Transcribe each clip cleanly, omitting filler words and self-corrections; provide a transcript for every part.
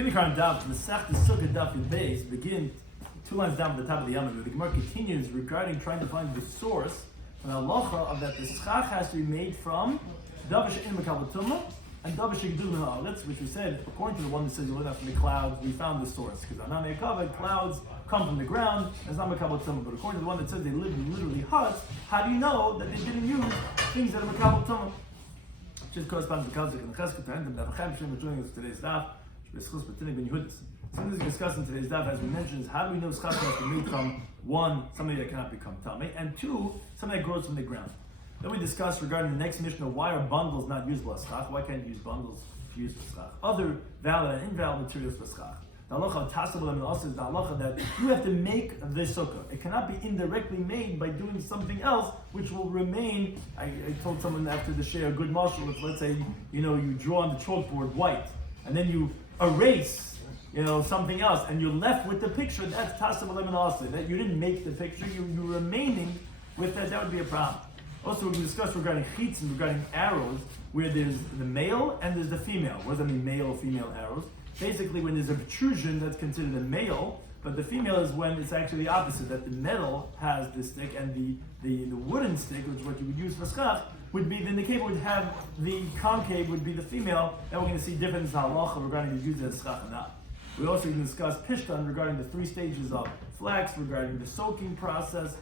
Beginning current Daf, Mesech the Succah Daf base begin 2 lines down at the top of the Yomim, where the Gemara continues regarding trying to find the source from the halacha of that the schach has to be made from davar she'ein mekabel tumah and davar she'gedul min haaretz, which we said according to the one that says you learn that from the clouds, we found the source because anan me'akaved, clouds come from the ground, it's not mekabel tumah. But according to the one that says they live in literally huts, how do you know that they didn't use things that are mekabel tumah? Which corresponds to Kazik and Chesed to end of Hashem joining us today's daf. Something we discussed in today's daf, as we mentioned, is how do we know schach has to be made from one, something that cannot become tamei, and two, something that grows from the ground. Then we discussed regarding the next Mishnah, why are bundles not usable as schach? Why can't you use bundles to use for schach? Other valid and invalid materials for schach. The halacha of tasabel and also is the halacha that you have to make the sukkah. It cannot be indirectly made by doing something else, which will remain. I told someone after the share a good marshal, if let's say you draw on the chalkboard white, and then you erase something else, and you're left with the picture. That's tasabel and also that you didn't make the picture. You're remaining with that. That would be a problem. Also, we can discuss regarding chitz and regarding arrows, where there's the male and there's the female. What does that mean, male or female arrows? Basically, when there's a protrusion, that's considered a male, but the female is when it's actually the opposite, that the metal has the stick and the wooden stick, which is what you would use for schach, would be, then the cable would have the concave, would be the female, and we're going to see difference in halacha regarding the use of schach or not. We also can discuss pishtan regarding the 3 stages of flax, regarding the soaking process,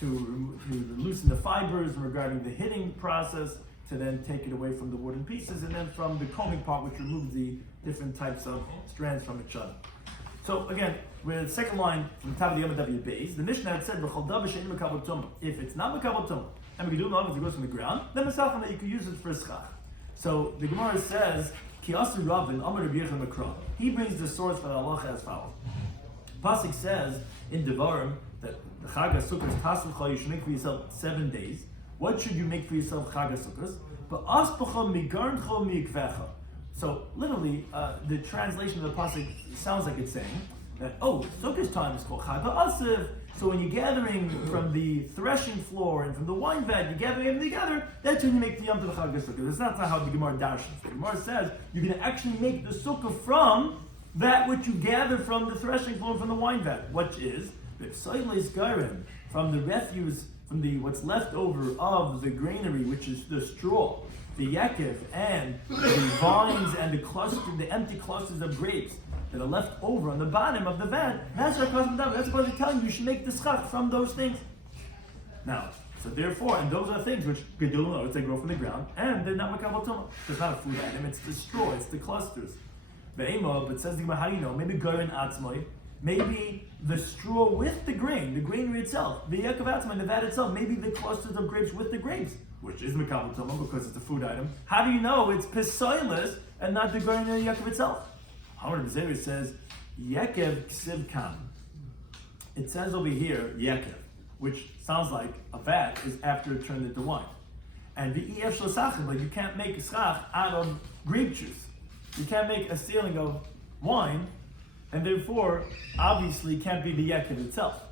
to loosen the fibers, regarding the hitting process, to then take it away from the wooden pieces, and then from the combing part, which removes the different types of strands from each other. So again, we're at the second line from the top of the Yom base. The Mishnah had said, if it's not mekabel tumah, and we do know if it goes from the ground, then mesachim that you could use it for schach. So the Gemara says, Ki asu Ravin, Amar Rabbi Yechon Makra. He brings the source for the halacha as follows. Pasuk says in Devarim that the Chag HaSukkah is taslucha, you should make for yourself 7 days. What should you make for yourself Chag HaSukkah? But aspacha migarncha mikvecha. So literally, the translation of the pasuk sounds like it's saying that Sukkah's time is called Chag HaAsiv. So when you're gathering from the threshing floor and from the wine vat, you're gathering them together. That's when you make the Yom Tov Chag HaSukkah. That's not how the Gemara darshans. The Gemara says you're going to actually make the Sukkah from that which you gather from the threshing floor and from the wine vat, which is from the refuse, from the what's left over of the granary, which is the straw, the yakev, and the vines and the empty clusters of grapes that are left over on the bottom of the vat. That's what they're telling you. You should make the schach from those things. Now, so therefore, and those are things which gedul, they grow from the ground, and they're not mekabel tumah. It's not a food item. It's the straw. It's the clusters. But says the Gemara, how do you know? Maybe goyin atzmoi. Maybe the straw with the granary itself, the yaakov atzma, the vat itself, maybe the clusters of grapes with the grapes, which is mekabel tumah because it's a food item. How do you know it's pesailis and not the granary yaakov itself? Hamar B'Zeri says, yakev ksiv kam. It says over here, yakev, which sounds like a vat is after it turned into wine. And the ef shlosachim, but you can't make a schach out of grape juice. You can't make a sealing of wine, and therefore, obviously, can't be the yakev itself.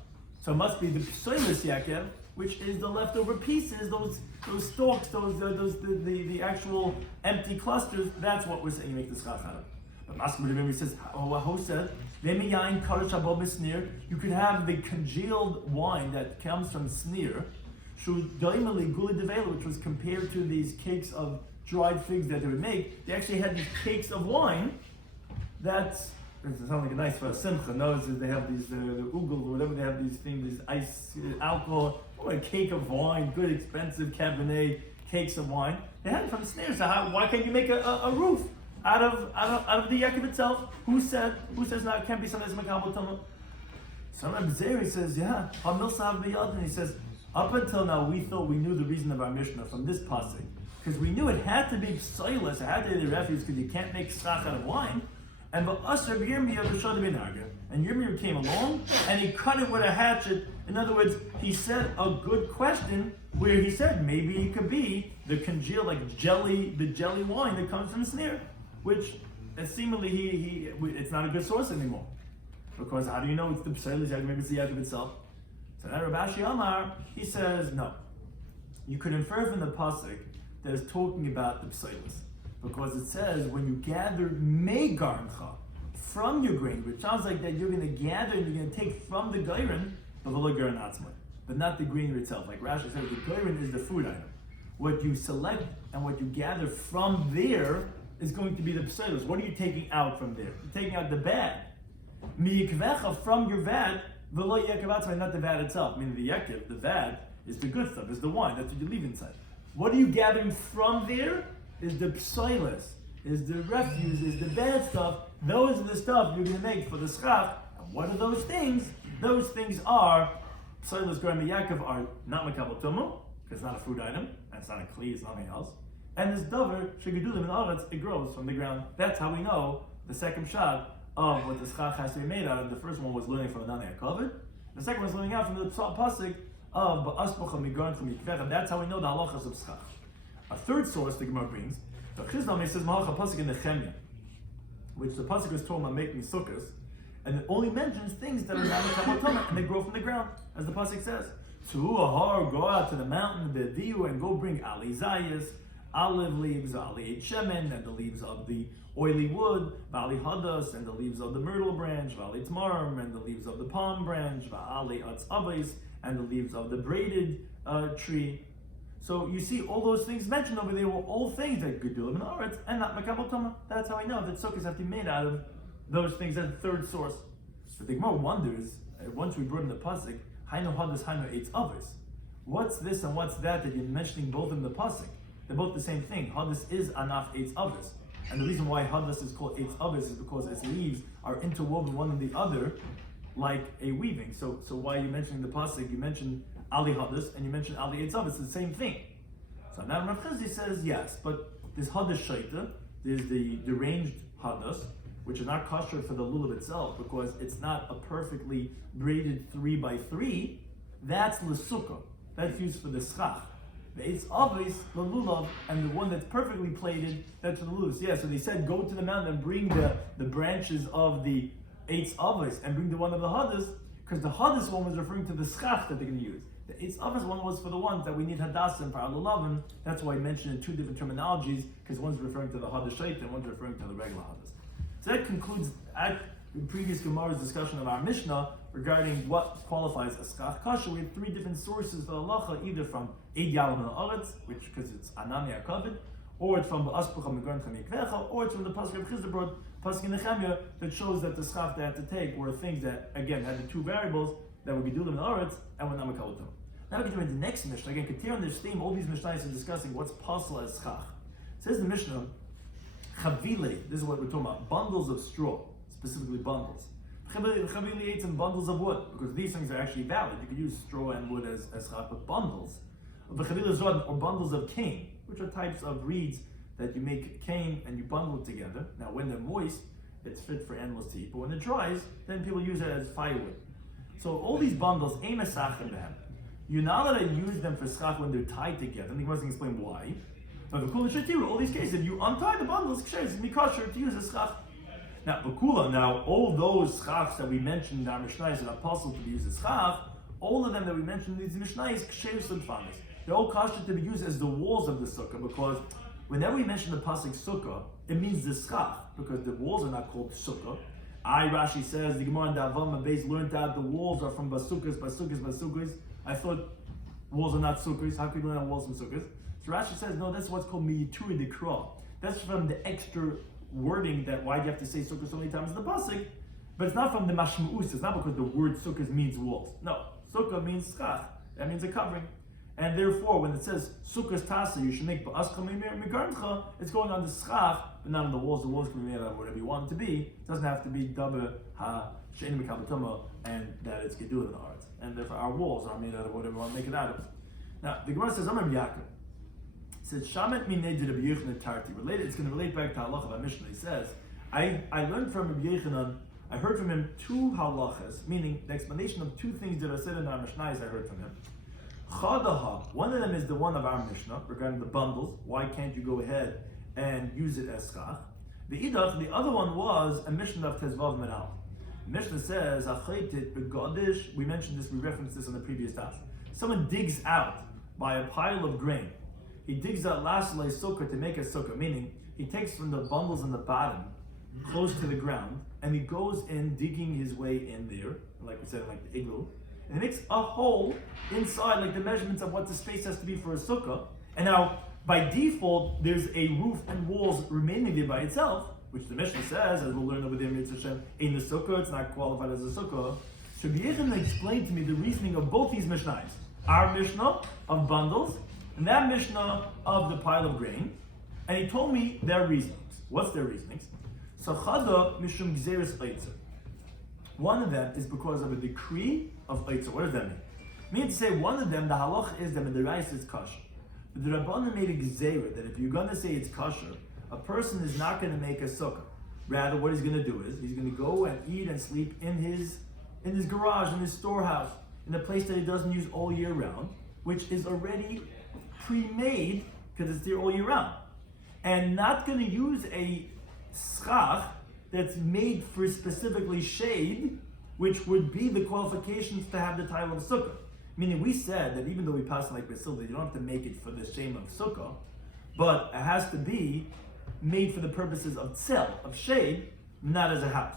So it must be the psoilus yakev, which is the leftover pieces, those stalks, the actual empty clusters. That's what we're saying you make the schach out of. But Maskum Rebbe says, Ho said, you could have the congealed wine that comes from snir, which was compared to these cakes of dried figs that they would make. They actually had these cakes of wine that's, it sounds like a nice for a simcha. Notice they have these, the ugel or whatever, they have these things, this ice, alcohol, or a cake of wine, good expensive Cabernet cakes of wine. They had it from the snare. So why can't you make a roof out of the yaakov itself? Who says no, it can't be something that's mekabel tumah? So Rabbi Zeri says, yeah, and he says, up until now we thought we knew the reason of our Mishnah from this pasuk. Because we knew it had to be psoilus, it had to be the refuse, because you can't make schach out of wine. And Yirmiyah came along and he cut it with a hatchet. In other words, he said a good question where he said maybe it could be the congealed, like jelly, the jelly wine that comes from snare, which seemingly it's not a good source anymore. Because how do you know it's the psoilus? Maybe it's the yaakov itself. So now Rav Amar, he says no. You could infer from the pasuk that it's talking about the psoilus. Because it says when you gather megarncha from your grain, which sounds like that you're going to gather and you're going to take from the geirin, but not the grain itself. Like Rashi says, the geirin is the food item. What you select and what you gather from there is going to be the pselos. What are you taking out from there? You're taking out the bad. Miyikvecha, from your vad, v'lo yekav, not the vad itself. Meaning the yekev, the vad, is the good stuff, is the wine. That's what you leave inside. What are you gathering from there? Is the pselos, is the refuse, is the bad stuff. Those are the stuff you're going to make for the schach. And what are those things? Those things are pselos gram Yaakov are not makabel tumu, because it's not a food item, and it's not a kli, it's nothing else. And this davar shegedulim in aretz, it grows from the ground. That's how we know the second shot of what the schach has to be made out of. The first one was learning from Anani HaKavod. The second one was learning out from the pasuk of ba'aspocha migarin from yikvecha. That's how we know the halachas of schach. A third source the Gemara brings, the Chizdam says Malacha pasuk in Nehemiah, which the pasuk is told about making sukkahs, and it only mentions things that are not a and they grow from the ground, as the pasuk says. To a har, go out to the mountain, the view, and go bring alizayas, olive leaves, ali shemen, and the leaves of the oily wood, vali hadas, and the leaves of the myrtle branch, vali tmarim, and the leaves of the palm branch, vali atzavis, and the leaves of the braided tree. So you see, all those things mentioned over there were all things that gedulim and aretz, and not makabel tuma. That's how I know that sukkahs have to be made out of those things. As the third source. But the Gemara wonders, once we brought in the pasuk, hainu hadas, hainu eitz others. What's this and what's that you're mentioning both in the pasuk? They're both the same thing. Hadas is anaf eitz others. And the reason why hadas is called eitz others is because its leaves are interwoven one in the other like a weaving. So why are you mentioning the pasuk? You mentioned Ali Hadas and you mentioned Ali Eitzav, it's the same thing. So now Rav Chizdi says yes, but there's Hadas Shaita, there's the deranged Hadas, which is not kosher for the lulav itself because it's not a perfectly braided 3x3. That's l'sukkah. That's used for the schach. The Eitzav is the lulav, and the one that's perfectly plated, that's for the lulav. Yeah, so they said go to the mountain and bring the branches of the Eitzav and bring the one of the Hadas, because the Hadas one was referring to the schach that they're going to use. The Eitzav one was for the ones that we need Hadassah for our lulavim. That's why I mentioned in two different terminologies, because one's referring to the Hadas Shait and one's referring to the regular Hadas. So that concludes the previous Gemara's discussion of our Mishnah regarding what qualifies as schach kasha. We have three different sources for halacha, either from Eid Yalam and Aretz, which because it's Anani HaKavod, or it's from Ba'aspucha Migarin Chamikvecha, or it's from the pasuk of Chizdebrod, pasuk in Nehemiah, that shows that the schach they had to take were things that again had the two variables that would be Gedulim and Aretz and were not Mekabel. Now we get to the next Mishnah. Again, continue on this theme. All these Mishnahs are discussing what's possible as schach. Says the Mishnah, Chavile, this is what we're talking about, bundles of straw, specifically bundles. Chavile eats in bundles of wood, because these things are actually valid. You could use straw and wood as schach, but bundles. Or bundles of cane, which are types of reeds that you make cane and you bundle it together. Now when they're moist, it's fit for animals to eat, but when it dries, then people use it as firewood. So all these bundles, aim a sachem behem. You're not allowed to use them for schach when they're tied together. And the Gemara can explain why. But Bakula Shetiru, all these cases, you untie the bundles, it's going to be kosher to use as schach. Now, Bakula, all those schachs that we mentioned in our Mishnayos that are possible to be used as schach, all of them that we mentioned in these Mishnayos, ksheus and fanis. They're all kosher to be used as the walls of the sukkah, because whenever we mention the pasuk sukkah, it means the schach, because the walls are not called sukkah. Rashi says, the Gemara in the Avam base learned that the walls are from basukas. I thought walls are not sukkahs. How could you learn out walls from sukkahs? So Rashi says, no, that's what's called miyitur dikra. That's from the extra wording that why do you have to say sukkah so many times in the pasuk, but it's not from the mashmu'us. It's not because the word sukkahs means walls. No, sukkah means schach. That means a covering. And therefore, when it says sukkahs tasa, you should make ba'ascha migarncha, it's going on the schach, but not on the walls. The walls can be made out of whatever you want it to be. It doesn't have to be daber ha she'en mekabel and that it's gedulim in the art. And therefore our walls are made out of whatever we want to make it out of. Now, the Gemara says, Amar Yaakov. It says, Shamet minei Rabbi Yochanan Tarti. Related, it's going to relate back to halacha of Mishnah. He says, I learned from Rabbi Yochanan, I heard from him two halachas, meaning the explanation of two things that are said in our Mishnahs I heard from him. Chadaha, one of them is the one of our Mishnah, regarding the bundles. Why can't you go ahead and use it as schach? The other one was a Mishnah of Tezvav Menal. Mishnah says, we mentioned this, we referenced this on the previous Daf. Someone digs out by a pile of grain. He digs out lastly sukkah to make a sukkah, meaning he takes from the bundles on the bottom close to the ground, and he goes in digging his way in there, like we said, like the igloo, and he makes a hole inside, like the measurements of what the space has to be for a sukkah. And now, by default, there's a roof and walls remaining there by itself, which the Mishnah says, as we'll learn over there, Mitzvah Shem, in the sukkah, it's not qualified as a sukkah. So Rabbi Yochanan explained to me the reasoning of both these Mishnahs. Our Mishnah of bundles, and that Mishnah of the pile of grain. And he told me their reasonings. What's their reasonings? Sachada mishum gzeres oitzer. One of them is because of a decree of oitzer. What does that mean? It means to say one of them, the halach is that the rice is kosher. But the Rabbanan made a gzera that if you're going to say it's kosher, a person is not going to make a sukkah. Rather, what he's going to do is he's going to go and eat and sleep in his garage, in his storehouse, in a place that he doesn't use all year round, which is already pre-made because it's there all year round. And not going to use a schach that's made for specifically shade, which would be the qualifications to have the title of sukkah. Meaning we said that even though we pass like Basil, that you don't have to make it for the shame of sukkah, but it has to be made for the purposes of tzel, of shade, not as a house.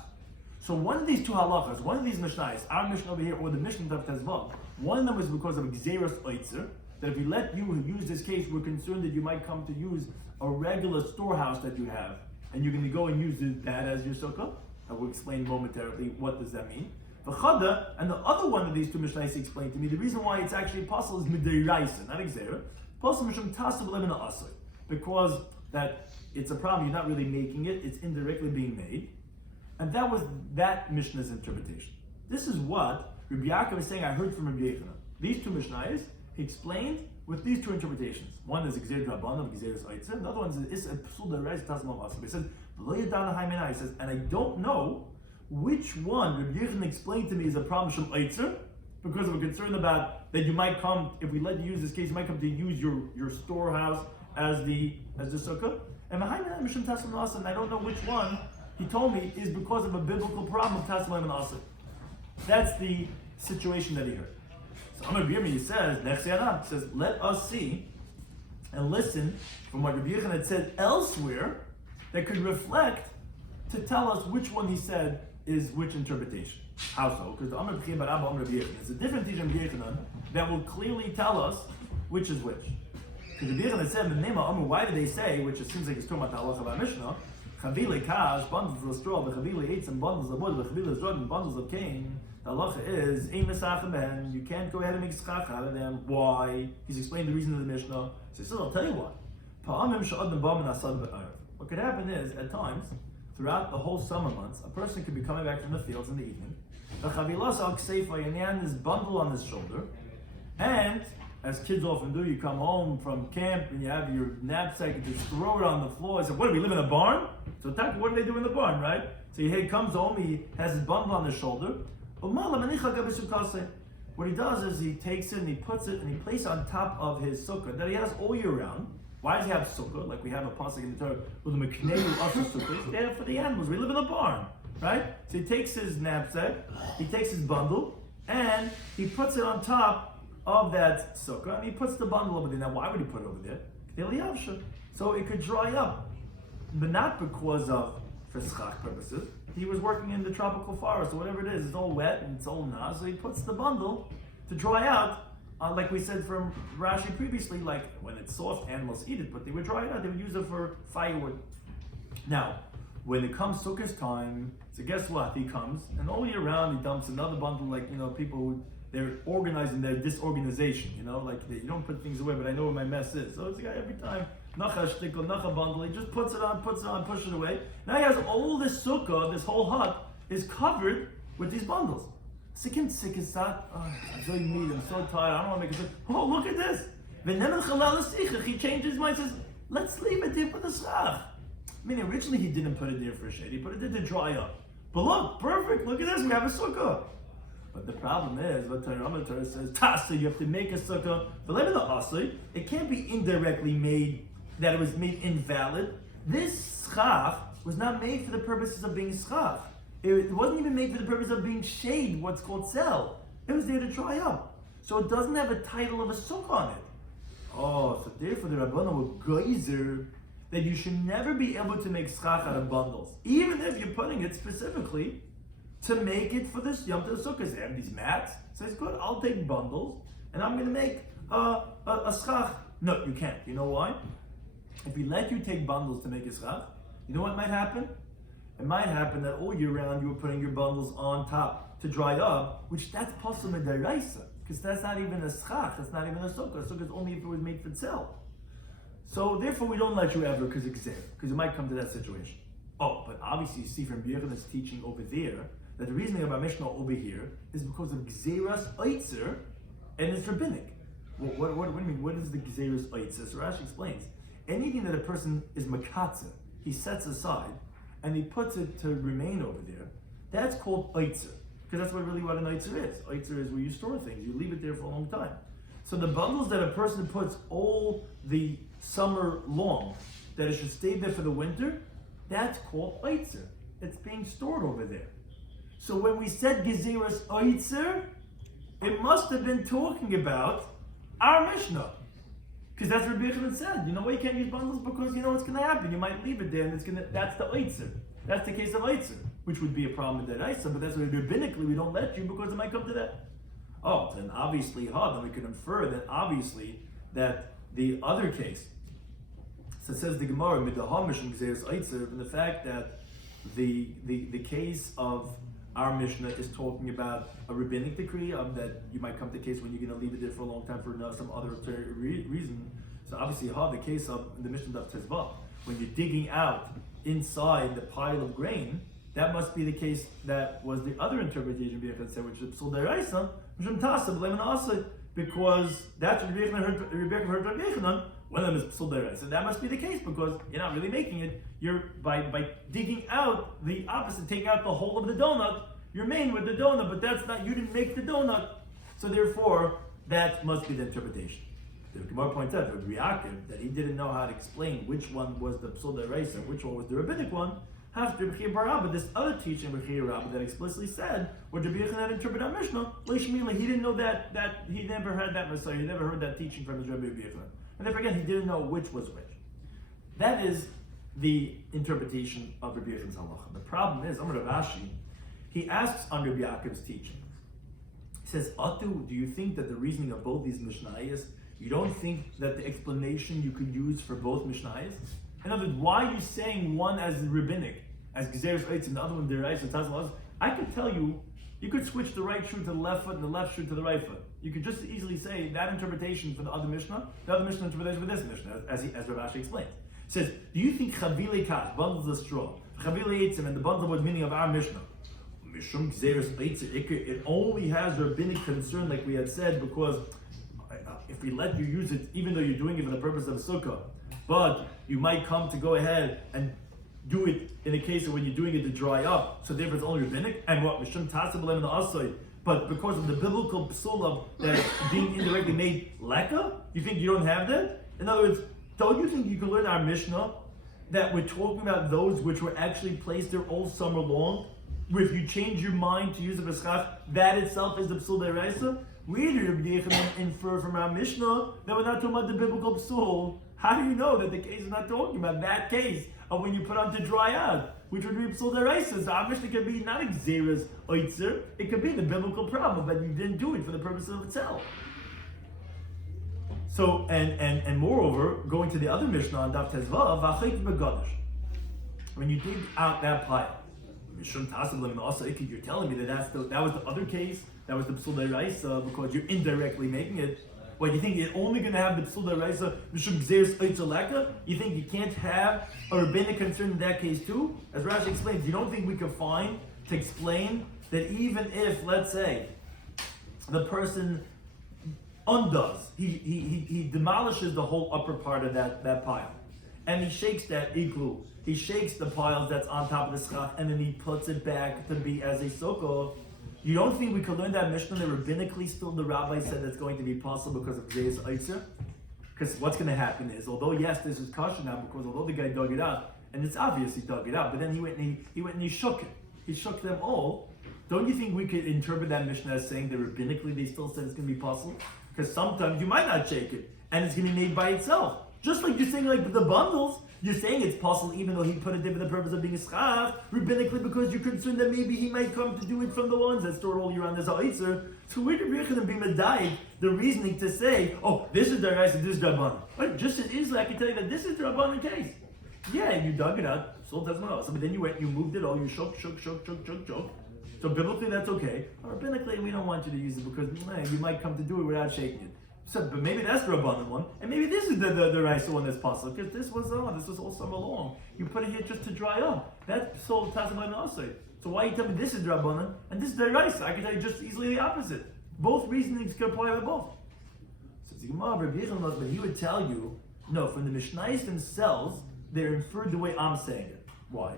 So one of these two halachas, one of these mishnahs, our Mishnah over here, or the Mishnah of Tezvav, one of them is because of Gzeras Oitzer, that if we let you use this case, we're concerned that you might come to use a regular storehouse that you have, and you're going to go and use that as your sukkah. I will explain momentarily what does that mean. The chada, and the other one of these two mishnayos explained to me, the reason why it's actually possible is midiraisa, not exera. Possible mishum tasib lemina asay, because that it's a problem. You're not really making it; it's indirectly being made, and that was that mishnah's interpretation. This is what Rabbi Yaakov is saying. I heard from Rabbi Yochanan. These two mishnayos he explained with these two interpretations. One is exer draban of exeris oitzer. Another one is a psul deraisa tasib of asay. He says, he says, and I don't know which one Rabbi Yochanan explained to me is a problem from Eitzer, because of a concern about that you might come, if we let you use this case, you might come to use your storehouse as the sukkah. And I don't know which one he told me is because of a biblical problem of Taslim and Asa. That's the situation that he heard. So Amar Birmi says, let us see and listen from what Rabbi Yochanan had said elsewhere that could reflect to tell us which one he said is which interpretation. How so? Because the Amar B'chim Barabba Amar Rabbi Yochanan is a different teaching of Rabbi Yochanan that will clearly tell us which is which. Because Rabbi Yochanan said, the name of Amar, why did they say, which it seems like it's talking about the halacha of our Mishnah, Chavile Kash, bundles of straw, the Chavile Eitz and bundles of wood, the Chavile Zrod and bundles of cane. The halacha is, Ein Mesachem Ben, you can't go ahead and make schach out of them. Why? He's explained the reason of the Mishnah. He says, I'll tell you why. What could happen is, at times, throughout the whole summer months, a person could be coming back from the fields in the evening. The chavilas al kseifa, and he had this bundle on his shoulder, and as kids often do, you come home from camp and you have your knapsack and just throw it on the floor. I said, "What do we live in a barn?" So what do they do in the barn, right? So he comes home, he has his bundle on his shoulder. What he does is he takes it and he puts it and he places it on top of his sukkah that he has all year round. Why does he have sukkah? Like we have a pasuk in the Torah with the mekneu asher sukkahs. They have for the animals. We live in a barn, right? So he takes his knapsack, he takes his bundle, and he puts it on top of that sukkah, and he puts the bundle over there. Now, why would he put it over there? So it could dry up, but not because of for schach purposes. He was working in the tropical forest or whatever it is. It's all wet and it's all nah. So he puts the bundle to dry out. Like we said from Rashi previously, like when it's soft, animals eat it, but they would dry it out. They would use it for firewood. Now, when it comes Sukkah's time, so guess what? He comes, and all year round he dumps another bundle. Like people who they're organizing their disorganization. Like you don't put things away, but I know where my mess is. So it's a guy every time nacha shtickle, nacha bundle. He just puts it on, push it away. Now he has all this sukkah, this whole hut is covered with these bundles. Sick is that. I'm so meat. I'm so tired. I don't want to make it. Oh, look at this. He changed his mind. Says, let's leave it there for the schach. I mean, originally he didn't put it there for a shade. He put it there to dry up. But look, perfect. Look at this. We have a sukkah. But the problem is, what Torah says, Tasa, you have to make a sukkah. It can't be indirectly made, that it was made invalid. This schach was not made for the purposes of being schach. It wasn't even made for the purpose of being shade, what's called sel. It was there to dry up. So it doesn't have a title of a sukkah on it. Oh, so therefore the Rabbanan were geyser that you should never be able to make schach out of bundles, even if you're putting it specifically to make it for this Yom Tov Sukkah. They have these mats. Says, good, I'll take bundles and I'm going to make a schach. No, you can't. You know why? If we let you take bundles to make a schach, you know what might happen? It might happen that all year round you were putting your bundles on top to dry up, which that's possible in deraisa, because that's not even a schach, that's not even a sukkah. A sukkah is only if it was made for itself. So therefore we don't let you ever because it might come to that situation. Oh, but obviously you see from Yechon's teaching over there that the reasoning of our Mishnah over here is because of gzeras oitzer and it's rabbinic. What do you mean? What is the gzeras oitzer? So Rashi explains, anything that a person is makatze, he sets aside, and he puts it to remain over there, that's called oitzer. Because that's what an oitzer is. Oitzer is where you store things. You leave it there for a long time. So the bundles that a person puts all the summer long, that it should stay there for the winter, that's called oitzer. It's being stored over there. So when we said gezeras oitzer, it must have been talking about our Mishnah. Because that's what Rabbi Shloimy said. You know why you can't use bundles? Because you know what's going to happen. You might leave it there, and that's the oitzer. That's the case of oitzer, which would be a problem in deraisa. But that's why rabbinically we don't let you because it might come to that. Oh, then obviously, then we can infer that obviously that the other case. So it says the Gemara midahamish and gzeres oitzer, and the fact that the case of our Mishnah is talking about a rabbinic decree that you might come to a case when you're going to leave it there for a long time for some other reason. So obviously, the case of the Mishnah Daf Tezvah, when you're digging out inside the pile of grain, that must be the case that was the other interpretation Rebbe said, which is psul deraisa, because that's what Rebbe heard Rabbi Yochanan. One of them is psul deraisa. That must be the case because you're not really making it. You're by digging out the opposite, taking out the whole of the donut. You're made with the donut, but that's not. You didn't make the donut, so therefore that must be the interpretation. The Gemara points out that he didn't know how to explain which one was the psul deraisa, which one was the rabbinic one. After but this other teaching that explicitly said what Rabbi Yochanan interpreted our Mishnah, he didn't know that he never heard that Messiah, he never heard that teaching from his Rabbi Yochanan. And therefore again, he didn't know which was which. That is the interpretation of Rabbi Yochanan's halacha. The problem is, Amar Rav Ashi, he asks on Rabbi Yaakov's teaching. He says, Atu, do you think that the reasoning of both these Mishnayos, you don't think that the explanation you could use for both Mishnayos? In other words, why are you saying one as rabbinic, as Gezeres Eitz, and the other one Deraisa, Tazal? I could tell you, you could switch the right shoe to the left foot and the left shoe to the right foot. You could just as easily say that interpretation for the other Mishnah interpretation for this Mishnah, as Rav Ashi explains. It says, do you think Chavile Kash, bundles of straw, Chavile Eitzim, and the bundle was meaning of our Mishnah? Mishum Gezeres Eitz, it only has rabbinic concern, like we had said, because if we let you use it, even though you're doing it for the purpose of Sukkah, but you might come to go ahead and do it in a case of when you're doing it to dry up, so therefore it's only rabbinic. And what Mishum Tasabel and Asay, but because of the biblical psula that is being indirectly made leka, you think you don't have that? In other words, don't you think you can learn our Mishnah that we're talking about those which were actually placed there all summer long? Where if you change your mind to use a beschach, that itself is the psul deraisa? We infer from our Mishnah that we're not talking about the biblical psul. How do you know that the case is not talking about that case of when you put on to dry out, which would be psul deraisa? So our Mishnah could be not exeras oitzer, it could be the biblical problem, but you didn't do it for the purpose of itself. So, and moreover, going to the other Mishnah on Daf Tezvav, v'achik begodesh. When you dig out that pile, you're telling me that that was the other case, that was the psul deraisa, because you're indirectly making it. What, you think you're only going to have the psul deraisa mishum gzeres oitzer leka? You think you can't have a rabbinic concern in that case too? As Rashi explains, you don't think we could find to explain that even if, let's say, the person undoes, he demolishes the whole upper part of that pile, and he shakes that iglu, he shakes the piles that's on top of the schach, and then he puts it back to be as a sukkah. You don't think we could learn that Mishnah that rabbinically still the rabbi said that's going to be possible because of Gzeres Oitzer? Because what's going to happen is, although yes, this is kosher now, because although the guy dug it out, and it's obvious he dug it out, but then he went and he shook it. He shook them all. Don't you think we could interpret that Mishnah as saying that rabbinically they still said it's going to be possible? Because sometimes you might not shake it, and it's going to be made by itself. Just like you're saying, like the bundles, you're saying it's possible even though he put it there for the purpose of being a schach, rabbinically, because you're concerned that maybe he might come to do it from the ones that stored all year round as a oitzer. So where did Yechanan be medayik the reasoning to say, oh, this is the Raisa, this is the Rabbanan? Right? Just as easily I can tell you that this is the Rabbanan case. Yeah, you dug it out, sold it else, but then you went, you moved it all, you shook. So biblically that's okay. Or rabbinically we don't want you to use it because you might come to do it without shaking it. So, but maybe that's the Rabbanan one, and maybe this is the Raisa one that's possible, because this was all summer long. You put it here just to dry up. That's sold Tasman also. So why you tell me this is the Rabbanan and this is the Raisa? I can tell you just easily the opposite. Both reasonings can apply to both. So the Gemara, Rabbi Yechon, but he would tell you, no, from the Mishnayos themselves, they're inferred the way I'm saying it. Why?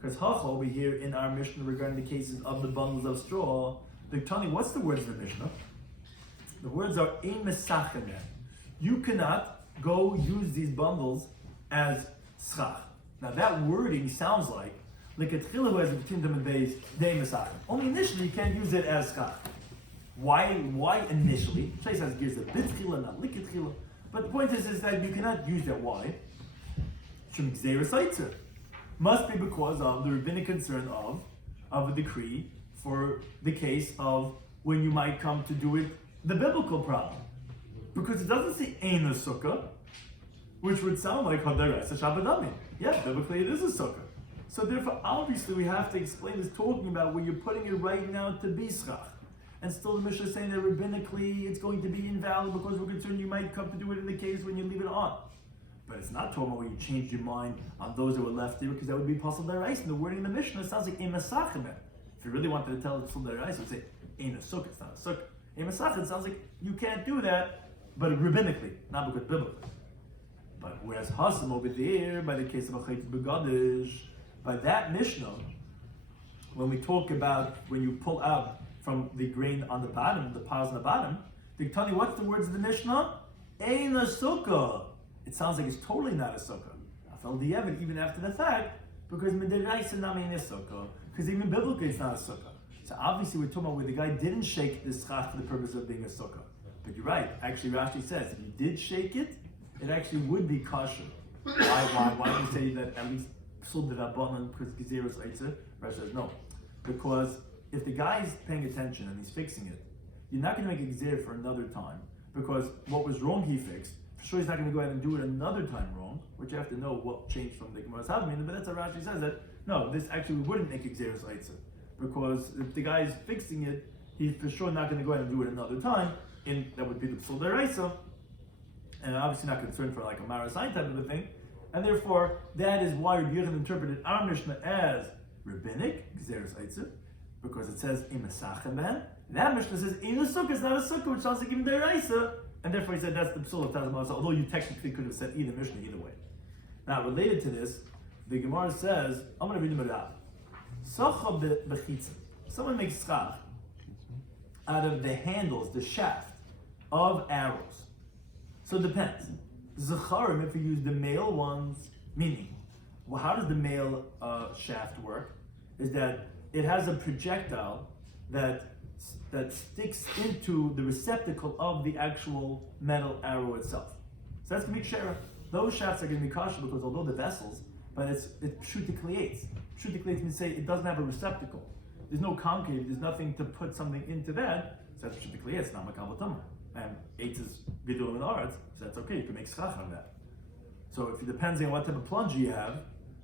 Because Hacha over here in our Mishnah regarding the cases of the bundles of straw, they're telling you, what's the words of the Mishnah? The words are ein mesachem. You cannot go use these bundles as schach. Now that wording sounds like a tchila who has a between them and days day mesachem. Only initially you can't use it as schach. Why initially? Shai says gives a bit tchila, not liket tchila. But the point is that you cannot use that. Why? Shem gzeira saitzer. Must be because of the rabbinic concern of a decree for the case of when you might come to do it, the biblical problem. Because it doesn't say ein a sukkah, which would sound like hadaras a shabbat. Yeah, biblically it is a sukkah. So therefore, obviously we have to explain this talking about where you're putting it right now to be schach. And still the Mishnah is saying that rabbinically it's going to be invalid because we're concerned you might come to do it in the case when you leave it on. But it's not talking about where you changed your mind on those that were left there, because that would be possible deraisa. And the wording in the Mishnah sounds like ein mesachem. If you really wanted to tell it from deraisa, it would say ein a sukkah. It's not a sukkah. Ein mesachem sounds like you can't do that, but rabbinically, not because biblically. But whereas Hasam over there, by the case of a chayt begadish, by that Mishnah, when we talk about when you pull out from the grain on the bottom, the piles on the bottom, they tell you what's the words of the Mishnah? Ein a sukkah. It sounds like it's totally not a sukkah. I felt the evidence even after the fact, because midiraisa nami in a sukkah, because even biblically it's not a sukkah. So obviously we're talking about where the guy didn't shake the schach for the purpose of being a sukkah. But you're right. Actually, Rashi says if you did shake it, it actually would be kosher. Why do you say that at least psul de rabbanan because gezeros eitzer? Rashi says no, because if the guy's paying attention and he's fixing it, you're not going to make a gezer for another time, because what was wrong he fixed. For sure he's not going to go ahead and do it another time wrong, which you have to know what changed from the Gemara's Havmin, but that's how Rashi says that, no, this actually wouldn't make Xeris Eitzer, because if the guy's fixing it, he's for sure not going to go ahead and do it another time, and that would be the Psul Deraisa, and obviously not concerned for like a Marasain type of a thing, and therefore, that is why Rabbi Yechon interpreted our Mishnah as rabbinic, Xeris Eitzer, because it says, in Mesachem Ben, that Mishnah says, in a sukkah, it's not a sukkah, which sounds like even Deraisa. And therefore he said that's the psul of Tazmasa, although you technically could have said either Mishnah either way. Now related to this, the Gemara says, I'm going to read them out. Succah bechitza. Someone makes schach out of the handles, the shaft of arrows. So it depends. Zacharim, if you use the male ones, meaning, well, how does the male shaft work? Is that it has a projectile that sticks into the receptacle of the actual metal arrow itself. So that's going to be kshera. Those shafts are going to be kosher because although the vessels, but it's pshutikliates. Pshutikliates means say it doesn't have a receptacle. There's no concave, there's nothing to put something into that, so that's pshutikliates, not makabel tumah. And eight is gidulim and arts, so that's okay, you can make schach on that. So if it depends on what type of plunger you have,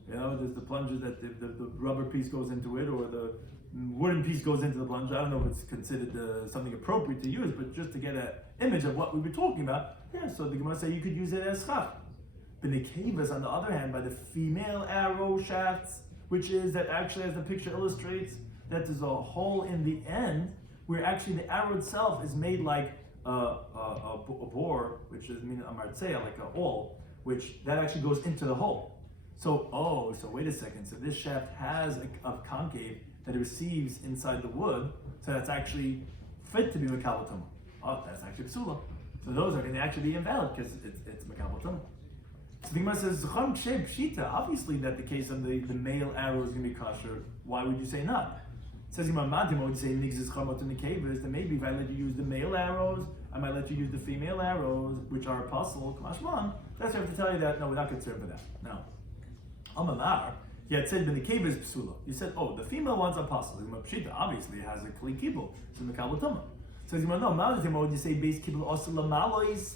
there's the plunger that the rubber piece goes into it, or the wooden piece goes into the plunger. I don't know if it's considered something appropriate to use, but just to get an image of what we were talking about, so the Gemara say you could use it as schach. The nekevas, on the other hand, by the female arrow shafts, which is that actually, as the picture illustrates, that there's a hole in the end where actually the arrow itself is made like a bore, which is a martzea, like an awl, which that actually goes into the hole. So wait a second. So this shaft has a concave that it receives inside the wood, so that's actually fit to be makabel tumah. Oh, that's actually psula. So those are going to actually be invalid because it's makabel tumah. So the Gemara says, Zecham Kshem Pshita, obviously that the case of the male arrow is going to be kosher. Why would you say not? It says Imam Madim would say, Nigzis Chamot in the caves, then maybe if I let you use the male arrows, I might let you use the female arrows, which are apostle, Kamashman, That's why I have to tell you that, no, we're not concerned for that. Now, Amamar, he had said, the cave is psula. You said, oh, the female ones are possible. Pshita obviously has a kli kibul, so Mekabel Tumah. So he's going, no, Malatim, would you say base kibul also lamalois?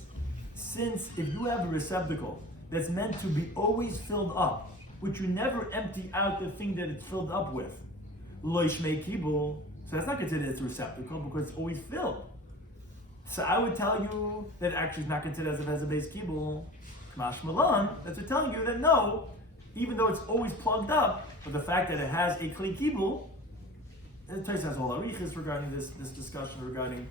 Since if you have a receptacle that's meant to be always filled up, which you never empty out the thing that it's filled up with, loishmei kibul, so that's not considered as a receptacle because it's always filled. So I would tell you that actually it's not considered as if it has a base kibul. Kamash Malan, that's what telling you that no, even though it's always plugged up, but the fact that it has a kli kibul, the Tosfos has whole arichas regarding this discussion regarding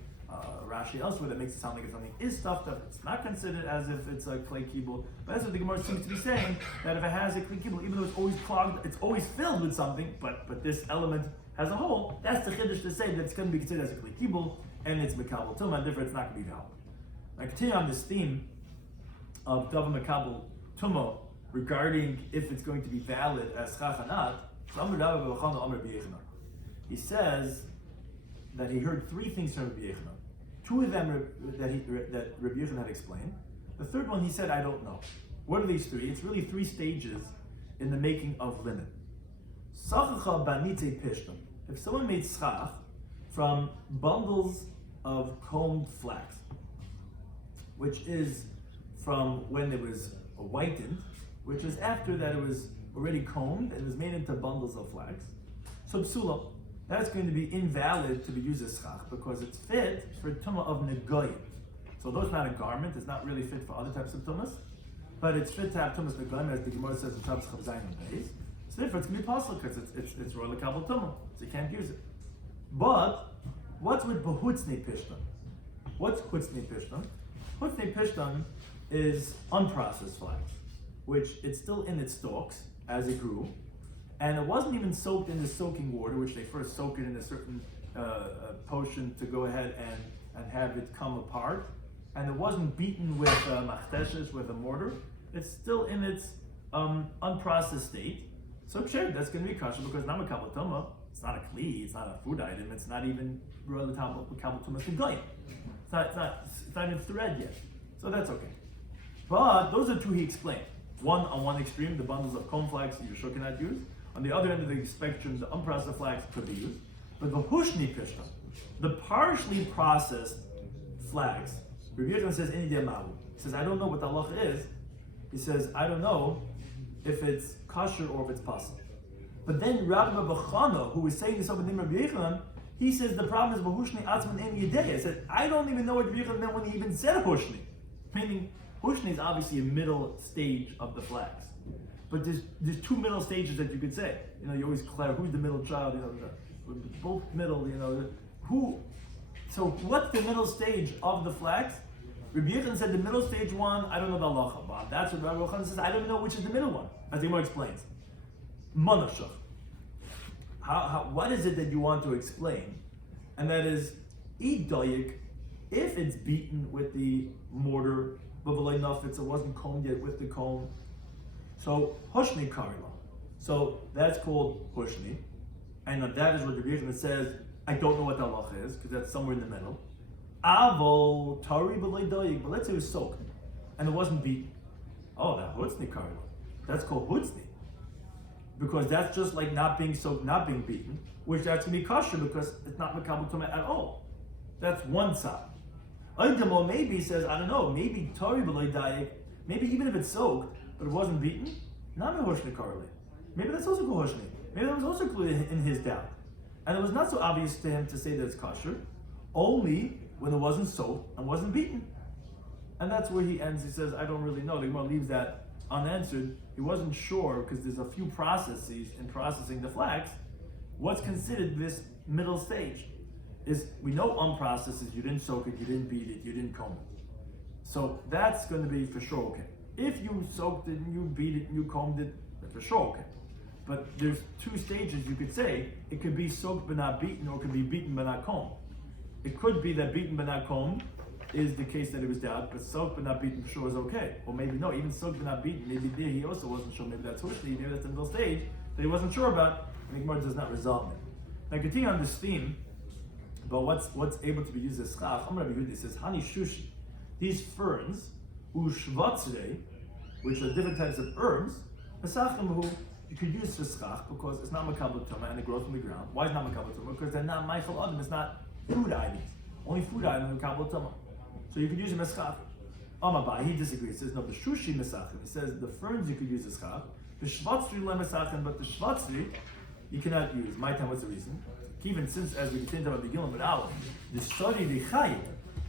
Rashi elsewhere that makes it sound like if something is stuffed up, it's not considered as if it's a kli kibul. But that's what the Gemara seems to be saying, that if it has a kli kibul, even though it's always plugged, it's always filled with something, but this element as a whole, that's the chiddush to say that it's going to be considered as a kli kibul, and it's mekabel tumah, and therefore it's not going to be valid. I continue on this theme of davar mekabel tumah regarding if it's going to be valid as chachanat. He says that he heard three things from Rabbi Yochanan. Two of them that Rabbi Yochanan had explained. The third one he said, I don't know. What are these three? It's really three stages in the making of linen. Sachacha banitze pishtam. If someone made schach from bundles of combed flax, which is from when it was whitened, which is after that it was already combed and was made into bundles of flax, so psula, that's going to be invalid to be used as schach because it's fit for tumah of negoyim. So though it's not a garment, it's not really fit for other types of tumas, but it's fit to have tumas negoyim, as the Gemara says in Shabbos Chav Zayin and Beis. So therefore it's going to be possible because it's royal kabel tumah, so you can't use it. But what's with behutzne pishtan? What's hutzne pishtan? Hutzne pishtan is unprocessed flax, which it's still in its stalks as it grew, and it wasn't even soaked in the soaking water, which they first soak it in a certain potion to go ahead and have it come apart, and it wasn't beaten with machteshes, with a mortar. It's still in its unprocessed state. So sure, that's going to be kosher because not mekabel tumah. It's not a kli. It's not a food item. It's not even royal mekabel tumah kegoyim. It's not even thread yet. So that's okay. But those are two he explained. One on one extreme, the bundles of comb flax you sure cannot use. On the other end of the spectrum, the unprocessed flax could be used. But the hushni pishta, the partially processed flax, Rabbi Yochanan says, "Ini diamahu." He says, "I don't know what the halacha is." He says, "I don't know if it's kosher or if it's possible." But then Rabbi Bachana, who was saying this over the name of Rabbi Yochanan, he says the problem is behushni atzman en yedei. I said, I don't even know what Rabbi Yochanan meant when he even said hushni. Meaning, hushni is obviously a middle stage of the flax. But there's two middle stages that you could say. You know, you always declare who's the middle child, you know, both middle, you know, who. So what's the middle stage of the flax? Rabbi Yochanan said the middle stage one, I don't know the halacha. But that's what Rabbi Yochanan says, I don't know which is the middle one, as the Gemara explains. Manashach. What is it that you want to explain? And that is, idoyik, if it's beaten with the mortar, but enough, it wasn't combed yet with the comb. So hushni karla. So that's called hushni, and that is what the Rebbe says. I don't know what the halacha is because that's somewhere in the middle. Avol tari b'lei doyik, but let's say it was soaked and it wasn't beaten. Oh, that hutzni karla. That's called hutzni because that's just like not being soaked, not being beaten, which that's gonna be kosher because it's not mekabel tumah at all. That's one side. Aydamo maybe says, I don't know, maybe tari b'lei doyik, maybe even if it's soaked but it wasn't beaten, not a hushni karli. Maybe that's also called hushni. Maybe that was also included in his doubt. And it was not so obvious to him to say that it's kosher, only when it wasn't soaked and wasn't beaten. And that's where he ends. He says, I don't really know. The Gemara leaves that unanswered. He wasn't sure because there's a few processes in processing the flax. What's considered this middle stage is we know unprocessed is you didn't soak it, you didn't beat it, you didn't comb it. So that's going to be for sure okay. If you soaked it and you beat it and you combed it, that's for sure okay. But there's two stages you could say. It could be soaked but not beaten, or it could be beaten but not combed. It could be that beaten but not combed is the case that it was doubt, but soaked but not beaten for sure is okay. Or maybe no, even soaked but not beaten, maybe there he also wasn't sure, maybe that's hushni, maybe that's the middle stage that he wasn't sure about, and the Gemara does not resolve it. Now continue on this theme about what's able to be used as schach. Rabbi Yehuda says, Hani shushi, these ferns, ushvatzre, which are different types of herbs, mesachim you could use for schach because it's not makabel tuma and it grows from the ground. Why is it not makabel tuma? Because they're not meichel adam. It's not food items. Only food items are makabel tuma. So you could use them as schach. Amabai, he disagrees. He says no, the shushi mesachim. He says the ferns you could use as schach. The shvatzri le mesachim, but the shvatzri you cannot use. My time, what's the reason? Even since, as we continue about the Gilum with Aleph, the shari the chayim,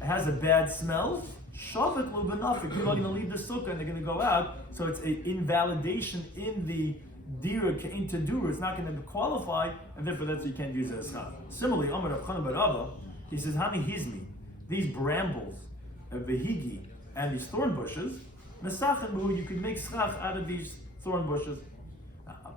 it has a bad smell. Shavik lo benafik. People are going to leave the sukkah and they're going to go out. So it's an invalidation in the dira into dur. It's not going to qualify, and therefore that's why you can't use it as schach. Similarly, Amar Rav Chanan bar Abba, he says, Hani hizmi, these brambles, vehigi, and these thorn bushes, mesachin you could make schach out of these thorn bushes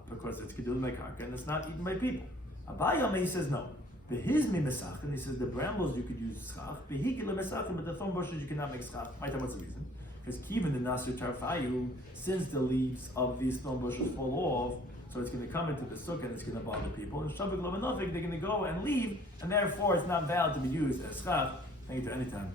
because it's kedul mekarka and it's not eaten by people. Abayame, he says no. The hizmi mesachin, he says the brambles you could use schach, vehigi le mesachin, but the thorn bushes you cannot make schach. What's the reason? Because even the nasur tarfayu, since the leaves of these thorn bushes fall off, so it's going to come into the sukkah and it's going to bother people. And shavik lo benafik, they're going to go and leave, and therefore it's not valid to be used as schach. Thank you to any time.